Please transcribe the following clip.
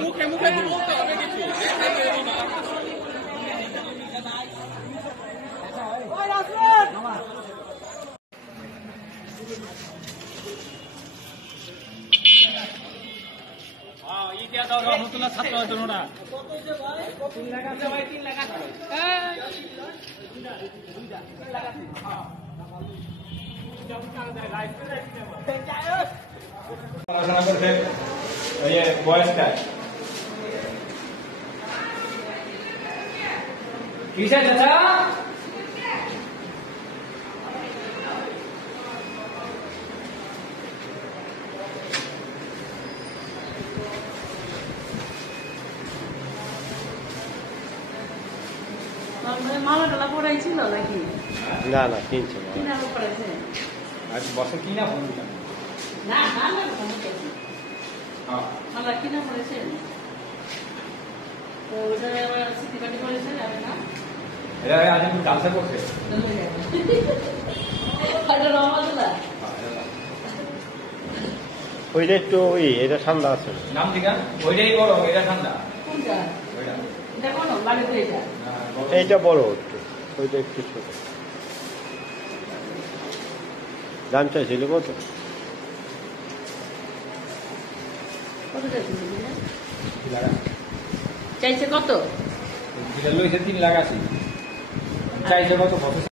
মুখে মুখে বলতে হবে কিছু। ছাত্র হতো না পড়াশোনা করছে ওই বয়সটা কিসে চাচা মালা টালা পড়াইছিল নাকি? না না কিনছে আজ বসে কিনা না মালা কিনা পড়েছেন তো ওটা সিটি পাটি করেছেন না আজ একটু ডান্সা করছে ওইটা একটু এটা ঠান্ডা আছে নাম দিকা ওইটাই বড় এটা ঠান্ডা কোনটা এটা কোন বাড়িতে এটা এইটা বড় একটু ওইটা একটু ছোট দাম চাইছিল কত চাইছে কত? 3 লাখ আছে চাইছে কত